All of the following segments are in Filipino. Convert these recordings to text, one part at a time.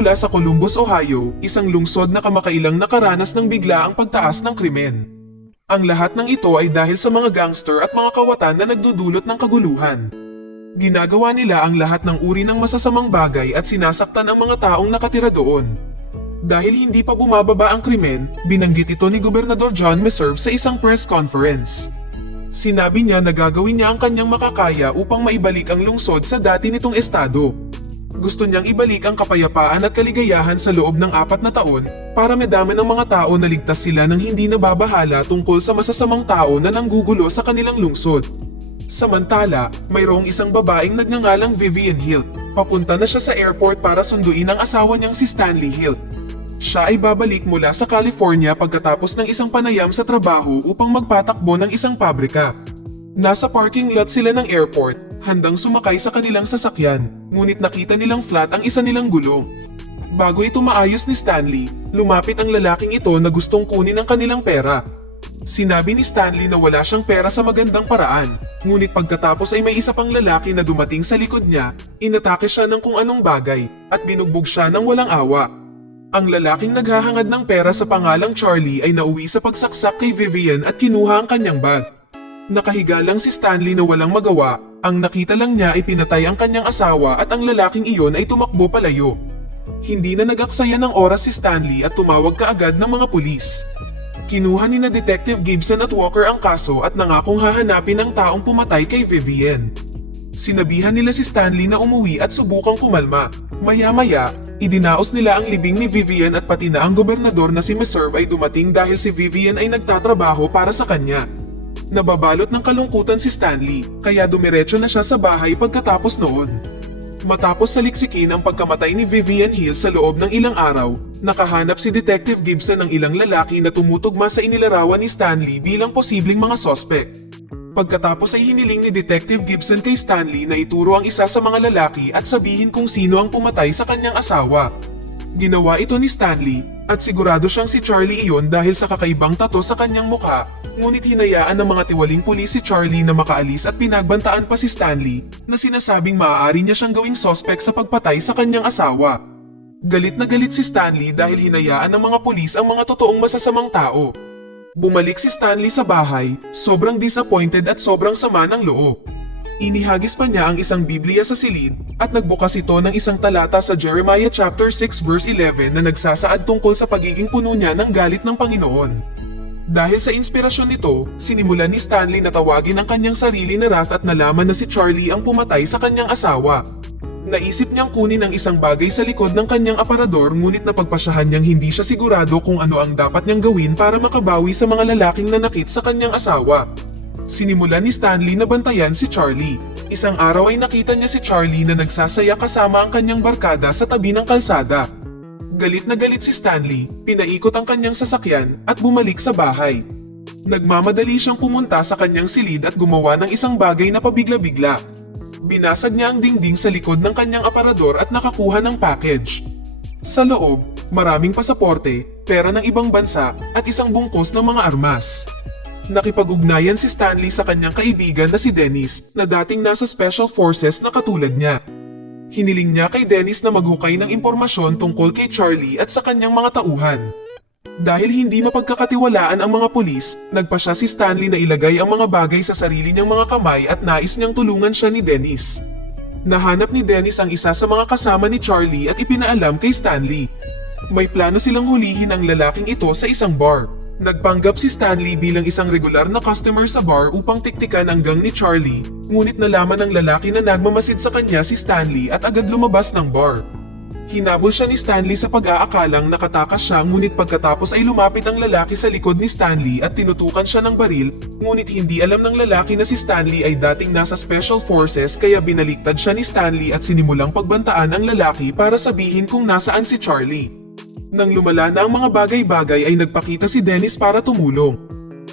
Nagmumula sa Columbus, Ohio, isang lungsod na kamakailang nakaranas ng biglaang pagtaas ng krimen. Ang lahat ng ito ay dahil sa mga gangster at mga kawatan na nagdudulot ng kaguluhan. Ginagawa nila ang lahat ng uri ng masasamang bagay at sinasaktan ang mga taong nakatira doon. Dahil hindi pa bumababa ang krimen, binanggit ito ni Gobernador John Meserve sa isang press conference. Sinabi niya na gagawin niya ang kanyang makakaya upang maibalik ang lungsod sa dati nitong estado. Gusto niyang ibalik ang kapayapaan at kaligayahan sa loob ng 4 na taon para madami ng mga tao na ligtas sila ng hindi nababahala tungkol sa masasamang tao na nanggugulo sa kanilang lungsod. Samantala, mayroong isang babaeng nagngangalang Vivian Hilt. Papunta na siya sa airport para sunduin ang asawa niyang si Stanley Hilt. Siya ay babalik mula sa California pagkatapos ng isang panayam sa trabaho upang magpatakbo ng isang pabrika. Nasa parking lot sila ng airport, handang sumakay sa kanilang sasakyan, ngunit nakita nilang flat ang isa nilang gulong. Bago ito maayos ni Stanley, lumapit ang lalaking ito na gustong kunin ang kanilang pera. Sinabi ni Stanley na wala siyang pera sa magandang paraan, ngunit pagkatapos ay may isa pang lalaki na dumating sa likod niya, inatake siya ng kung anong bagay, at binugbog siya ng walang awa. Ang lalaking naghahangad ng pera sa pangalang Charlie ay nauwi sa pagsaksak kay Vivian at kinuha ang kanyang bag. Nakahiga lang si Stanley na walang magawa, ang nakita lang niya ay pinatay ang kanyang asawa at ang lalaking iyon ay tumakbo palayo. Hindi na nag-aksaya ng oras si Stanley at tumawag kaagad ng mga pulis. Kinuha ni na Detective Gibson at Walker ang kaso at nangakong hahanapin ang taong pumatay kay Vivian. Sinabihan nila si Stanley na umuwi at subukang kumalma. Maya-maya, idinaos nila ang libing ni Vivian at pati na ang gobernador na si Meserve ay dumating dahil si Vivian ay nagtatrabaho para sa kanya. Nababalot ng kalungkutan si Stanley, kaya dumiretso na siya sa bahay pagkatapos noon. Matapos saliksikin ang pagkamatay ni Vivian Hill sa loob ng ilang araw, nakahanap si Detective Gibson ng ilang lalaki na tumutugma sa inilarawan ni Stanley bilang posibleng mga sospek. Pagkatapos ay hiniling ni Detective Gibson kay Stanley na ituro ang isa sa mga lalaki at sabihin kung sino ang pumatay sa kanyang asawa. Ginawa ito ni Stanley, at sigurado siyang si Charlie iyon dahil sa kakaibang tato sa kanyang mukha, ngunit hinayaan ng mga tiwaling pulis si Charlie na makaalis at pinagbantaan pa si Stanley na sinasabing maaari niya siyang gawing sospek sa pagpatay sa kanyang asawa. Galit na galit si Stanley dahil hinayaan ng mga pulis ang mga totoong masasamang tao. Bumalik si Stanley sa bahay, sobrang disappointed at sobrang sama ng loob. Inihagis pa niya ang isang Biblia sa silid at nagbukas ito ng isang talata sa Jeremiah chapter 6 verse 11 na nagsasaad tungkol sa pagiging puno niya ng galit ng Panginoon. Dahil sa inspirasyon nito, sinimulan ni Stanley na tawagin ang kanyang sarili na wrath at nalaman na si Charlie ang pumatay sa kanyang asawa. Naisip niyang kunin ang isang bagay sa likod ng kanyang aparador ngunit napagpasyahan niyang hindi siya sigurado kung ano ang dapat niyang gawin para makabawi sa mga lalaking nanakit sa kanyang asawa. Sinimulan ni Stanley na bantayan si Charlie. Isang araw ay nakita niya si Charlie na nagsasaya kasama ang kanyang barkada sa tabi ng kalsada. Galit na galit si Stanley, pinaikot ang kanyang sasakyan at bumalik sa bahay. Nagmamadali siyang pumunta sa kanyang silid at gumawa ng isang bagay na pabigla-bigla. Binasag niya ang dingding sa likod ng kanyang aparador at nakakuha ng package. Sa loob, maraming pasaporte, pera ng ibang bansa at isang bungkos ng mga armas. Nakipag-ugnayan si Stanley sa kanyang kaibigan na si Dennis na dating nasa Special Forces na katulad niya. Hiniling niya kay Dennis na maghukay ng impormasyon tungkol kay Charlie at sa kanyang mga tauhan. Dahil hindi mapagkakatiwalaan ang mga pulis, nagpasya si Stanley na ilagay ang mga bagay sa sarili niyang mga kamay at nais niyang tulungan siya ni Dennis. Nahanap ni Dennis ang isa sa mga kasama ni Charlie at ipinaalam kay Stanley. May plano silang hulihin ang lalaking ito sa isang bar. Nagpanggap si Stanley bilang isang regular na customer sa bar upang tiktikan ang gang ni Charlie, ngunit nalaman ng lalaki na nagmamasid sa kanya si Stanley at agad lumabas ng bar. Hinabol siya ni Stanley sa pag-aakalang nakatakas siya ngunit pagkatapos ay lumapit ang lalaki sa likod ni Stanley at tinutukan siya ng baril, ngunit hindi alam ng lalaki na si Stanley ay dating nasa Special Forces kaya binaliktad siya ni Stanley at sinimulang pagbantaan ang lalaki para sabihin kung nasaan si Charlie. Nang lumala na ang mga bagay-bagay ay nagpakita si Dennis para tumulong.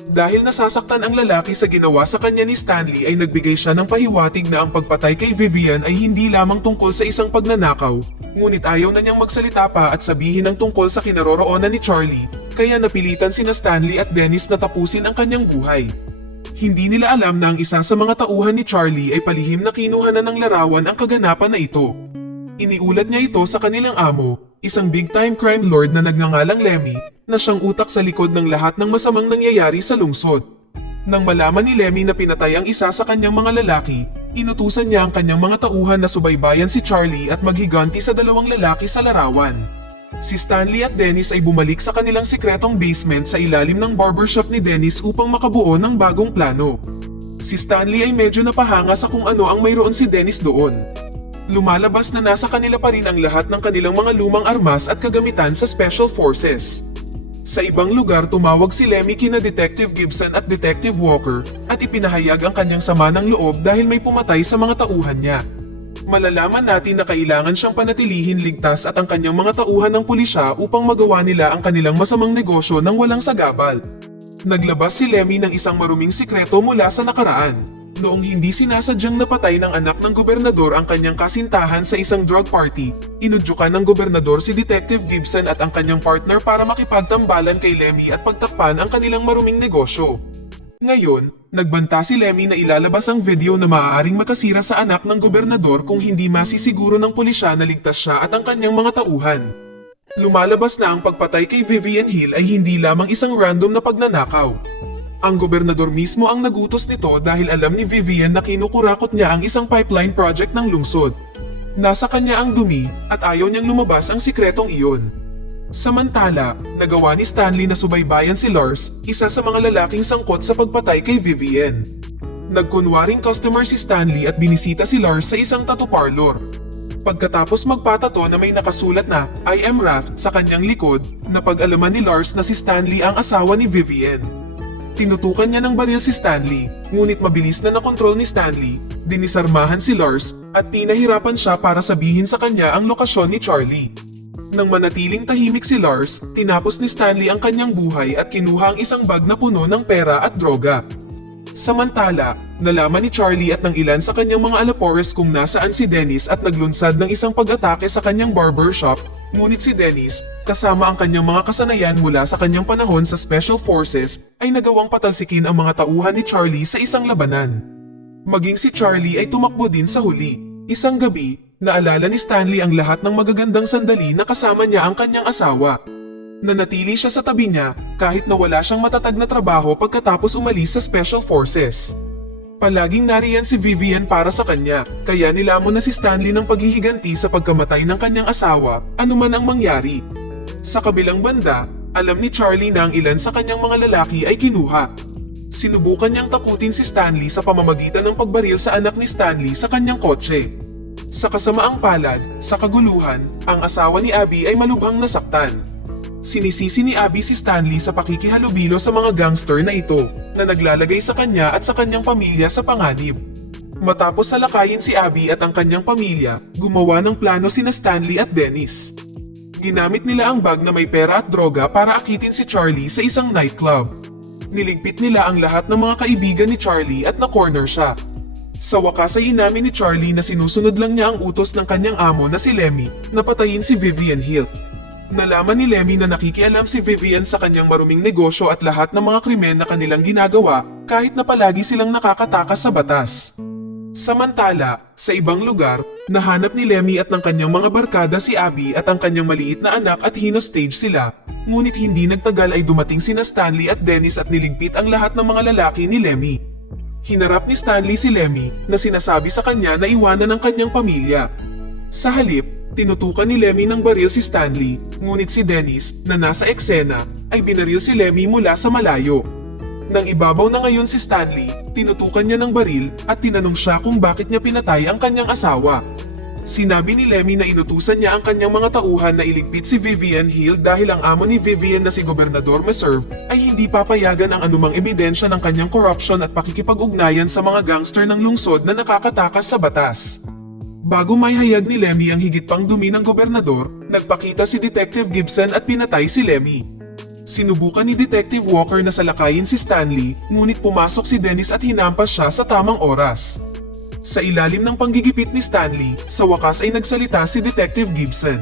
Dahil nasasaktan ang lalaki sa ginawa sa kanya ni Stanley ay nagbigay siya ng pahiwatig na ang pagpatay kay Vivian ay hindi lamang tungkol sa isang pagnanakaw, ngunit ayaw na niyang magsalita pa at sabihin ang tungkol sa kinaroroonan ni Charlie, kaya napilitan sina Stanley at Dennis na tapusin ang kanyang buhay. Hindi nila alam na ang isa sa mga tauhan ni Charlie ay palihim na kinuha na ng larawan ang kaganapan na ito. Iniulat niya ito sa kanilang amo, isang big-time crime lord na nagngangalang Lemmy, na siyang utak sa likod ng lahat ng masamang nangyayari sa lungsod. Nang malaman ni Lemmy na pinatay ang isa sa kanyang mga lalaki, inutusan niya ang kanyang mga tauhan na subaybayan si Charlie at maghiganti sa dalawang lalaki sa larawan. Si Stanley at Dennis ay bumalik sa kanilang sikretong basement sa ilalim ng barbershop ni Dennis upang makabuo ng bagong plano. Si Stanley ay medyo napahanga sa kung ano ang mayroon si Dennis doon. Lumalabas na nasa kanila pa rin ang lahat ng kanilang mga lumang armas at kagamitan sa Special Forces. Sa ibang lugar tumawag si Lemmy kina Detective Gibson at Detective Walker at ipinahayag ang kanyang sama ng loob dahil may pumatay sa mga tauhan niya. Malalaman natin na kailangan siyang panatilihin ligtas at ang kanyang mga tauhan ng pulisya upang magawa nila ang kanilang masamang negosyo ng walang sagabal. Naglabas si Lemmy ng isang maruming sikreto mula sa nakaraan. Noong hindi sinasadyang napatay ng anak ng gobernador ang kanyang kasintahan sa isang drug party, inudyukan ng gobernador si Detective Gibson at ang kanyang partner para makipagtambalan kay Lemmy at pagtakpan ang kanilang maruming negosyo. Ngayon, nagbanta si Lemmy na ilalabas ang video na maaaring makasira sa anak ng gobernador kung hindi masisiguro ng pulisya na ligtas siya at ang kanyang mga tauhan. Lumalabas na ang pagpatay kay Vivian Hill ay hindi lamang isang random na pagnanakaw. Ang gobernador mismo ang nagutos nito dahil alam ni Vivian na kinukurakot niya ang isang pipeline project ng lungsod. Nasa kanya ang dumi at ayaw niyang lumabas ang sikretong iyon. Samantala, nagawa ni Stanley na subaybayan si Lars, isa sa mga lalaking sangkot sa pagpatay kay Vivian. Nagkunwaring customer si Stanley at binisita si Lars sa isang tattoo parlor. Pagkatapos magpatato na may nakasulat na I am Wrath sa kanyang likod, napag-alaman ni Lars na si Stanley ang asawa ni Vivian. Tinutukan niya ng baril si Stanley, ngunit mabilis na nakontrol ni Stanley, dinisarmahan si Lars, at pinahirapan siya para sabihin sa kanya ang lokasyon ni Charlie. Nang manatiling tahimik si Lars, tinapos ni Stanley ang kanyang buhay at kinuha ang isang bag na puno ng pera at droga. Samantala, nalaman ni Charlie at ng ilan sa kanyang mga alapores kung nasaan si Dennis at naglunsad ng isang pag-atake sa kanyang barbershop, ngunit si Dennis, kasama ang kanyang mga kasanayan mula sa kanyang panahon sa Special Forces, ay nagawang patalsikin ang mga tauhan ni Charlie sa isang labanan. Maging si Charlie ay tumakbo din sa huli. Isang gabi, naalala ni Stanley ang lahat ng magagandang sandali na kasama niya ang kanyang asawa. Nanatili siya sa tabi niya kahit na wala siyang matatag na trabaho pagkatapos umalis sa Special Forces. Palaging nariyan si Vivian para sa kanya, kaya nilamon na si Stanley ng paghihiganti sa pagkamatay ng kanyang asawa, anuman ang mangyari. Sa kabilang banda, alam ni Charlie na ang ilan sa kanyang mga lalaki ay kinuha. Sinubukan niyang takutin si Stanley sa pamamagitan ng pagbaril sa anak ni Stanley sa kanyang kotse. Sa kasamaang palad, sa kaguluhan, ang asawa ni Abby ay malubhang nasaktan. Sinisisi ni Abby si Stanley sa pakikihalubilo sa mga gangster na ito, na naglalagay sa kanya at sa kanyang pamilya sa panganib. Matapos salakayin si Abby at ang kanyang pamilya, gumawa ng plano sina Stanley at Dennis. Ginamit nila ang bag na may pera at droga para akitin si Charlie sa isang nightclub. Niligpit nila ang lahat ng mga kaibigan ni Charlie at na-corner siya. Sa wakas ay inamin ni Charlie na sinusunod lang niya ang utos ng kanyang amo na si Lemmy na patayin si Vivian Hill. Nalaman ni Lemmy na nakikialam si Vivian sa kanyang maruming negosyo at lahat ng mga krimen na kanilang ginagawa kahit na palagi silang nakakatakas sa batas. Samantala, sa ibang lugar, nahanap ni Lemmy at ng kanyang mga barkada si Abby at ang kanyang maliit na anak at hinostage sila, ngunit hindi nagtagal ay dumating sina Stanley at Dennis at niligpit ang lahat ng mga lalaki ni Lemmy. Hinarap ni Stanley si Lemmy na sinasabi sa kanya na iwanan ang kanyang pamilya. Sa halip, tinutukan ni Lemmy ng baril si Stanley, ngunit si Dennis, na nasa eksena, ay binaril si Lemmy mula sa malayo. Nang ibabaw na ngayon si Stanley, tinutukan niya ng baril at tinanong siya kung bakit niya pinatay ang kanyang asawa. Sinabi ni Lemmy na inutusan niya ang kanyang mga tauhan na iligpit si Vivian Hill dahil ang amo ni Vivian na si Gobernador Meserve ay hindi papayagan ang anumang ebidensya ng kanyang corruption at pakikipag-ugnayan sa mga gangster ng lungsod na nakakatakas sa batas. Bago may hayag ni Lemmy ang higit pang dumi ng gobernador, nagpakita si Detective Gibson at pinatay si Lemmy. Sinubukan ni Detective Walker na salakayin si Stanley, ngunit pumasok si Dennis at hinampas siya sa tamang oras. Sa ilalim ng panggigipit ni Stanley, sa wakas ay nagsalita si Detective Gibson.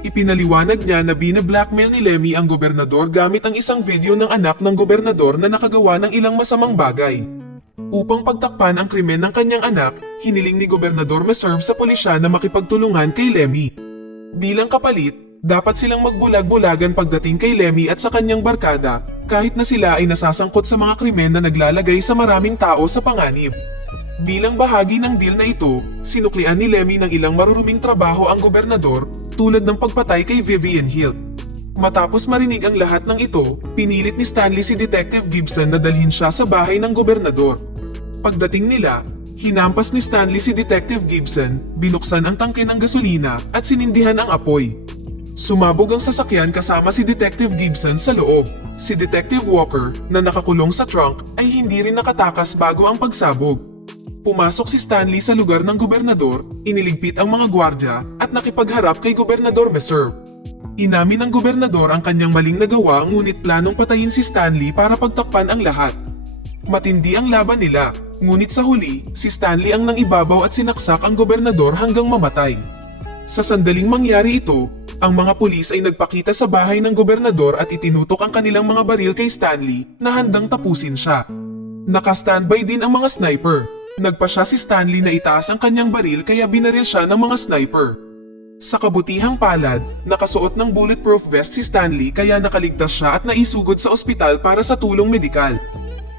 Ipinaliwanag niya na bina-blackmail ni Lemmy ang gobernador gamit ang isang video ng anak ng gobernador na nakagawa ng ilang masamang bagay. Upang pagtakpan ang krimen ng kanyang anak, hiniling ni Gobernador Meserve sa pulisya na makipagtulungan kay Lemmy. Bilang kapalit, Dapat silang magbulag-bulagan pagdating kay Lemmy at sa kanyang barkada, kahit na sila ay nasasangkot sa mga krimen na naglalagay sa maraming tao sa panganib. Bilang bahagi ng deal na ito, sinuklian ni Lemmy ng ilang maruruming trabaho ang gobernador, tulad ng pagpatay kay Vivian Hill. Matapos marinig ang lahat ng ito, pinilit ni Stanley si Detective Gibson na dalhin siya sa bahay ng gobernador. Pagdating nila, hinampas ni Stanley si Detective Gibson, binuksan ang tangke ng gasolina at sinindihan ang apoy. Sumabog ang sasakyan kasama si Detective Gibson sa loob. Si Detective Walker, na nakakulong sa trunk, ay hindi rin nakatakas bago ang pagsabog. Pumasok si Stanley sa lugar ng gobernador, iniligpit ang mga gwardya, at nakipagharap kay Gobernador Meserve. Inamin ng gobernador ang kanyang maling nagawa ngunit planong patayin si Stanley para pagtakpan ang lahat. Matindi ang laban nila, ngunit sa huli, si Stanley ang nangibabaw at sinaksak ang gobernador hanggang mamatay. Sa sandaling mangyari ito, ang mga pulis ay nagpakita sa bahay ng gobernador at itinutok ang kanilang mga baril kay Stanley na handang tapusin siya. Naka-standby din ang mga sniper. Nagpa siya si Stanley na itaas ang kanyang baril kaya binaril siya ng mga sniper. Sa kabutihang palad, nakasuot ng bulletproof vest si Stanley kaya nakaligtas siya at naisugod sa ospital para sa tulong medikal.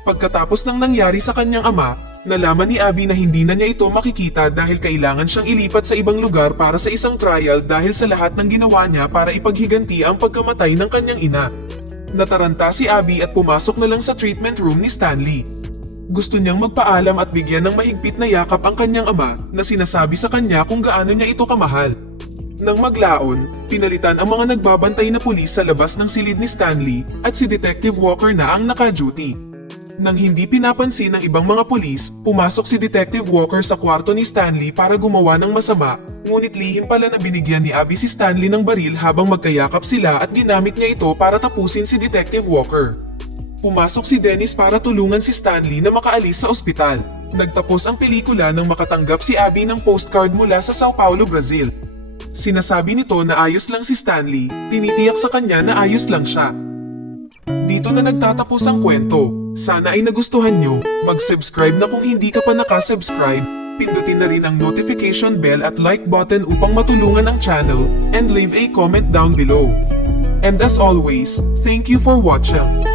Pagkatapos ng nangyari sa kanyang ama, nalaman ni Abby na hindi na niya ito makikita dahil kailangan siyang ilipat sa ibang lugar para sa isang trial dahil sa lahat ng ginawa niya para ipaghiganti ang pagkamatay ng kanyang ina. Nataranta si Abby at pumasok na lang sa treatment room ni Stanley. Gusto niyang magpaalam at bigyan ng mahigpit na yakap ang kanyang ama na sinasabi sa kanya kung gaano niya ito kamahal. Nang maglaon, pinalitan ang mga nagbabantay na pulis sa labas ng silid ni Stanley at si Detective Walker na ang naka-duty. Nang hindi pinapansin ng ibang mga pulis, pumasok si Detective Walker sa kwarto ni Stanley para gumawa ng masama, ngunit lihim pala na binigyan ni Abby si Stanley ng baril habang magkayakap sila at ginamit niya ito para tapusin si Detective Walker. Pumasok si Dennis para tulungan si Stanley na makaalis sa ospital. Nagtapos ang pelikula nang makatanggap si Abby ng postcard mula sa Sao Paulo, Brazil. Sinasabi nito na ayos lang si Stanley, tinitiyak sa kanya na ayos lang siya. Dito na nagtatapos ang kwento. Sana ay nagustuhan nyo, mag-subscribe na kung hindi ka pa nakasubscribe, pindutin na rin ang notification bell at like button upang matulungan ang channel, and leave a comment down below. And as always, thank you for watching.